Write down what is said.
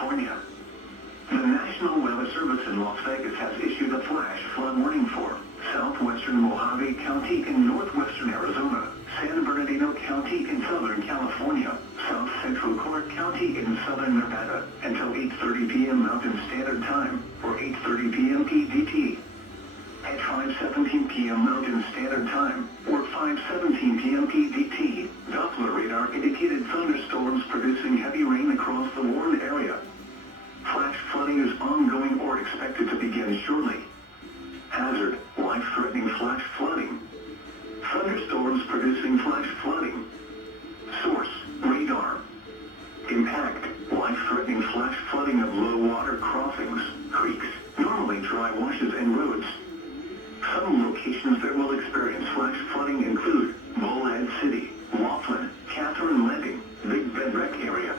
California. The National Weather Service in Las Vegas has issued a flash flood warning for southwestern Mohave County in northwestern Arizona, San Bernardino County in southern California, south central Clark County in southern Nevada, until 8:30 p.m. Mountain Standard Time, or 8:30 p.m. PDT. At 5:17 p.m. Mountain Standard Time, or 5:17 p.m. PDT, Doppler radar indicated thunderstorms producing heavy rain across the warned area. Flash flooding is ongoing or expected to begin shortly. Hazard, life-threatening flash flooding. Thunderstorms producing flash flooding. Source, radar. Impact, life-threatening flash flooding of low water crossings, creeks, normally dry washes and roads. Some locations that will experience flash flooding include Mohave City, Laughlin, Catherine Landing, Big Bend Rec area,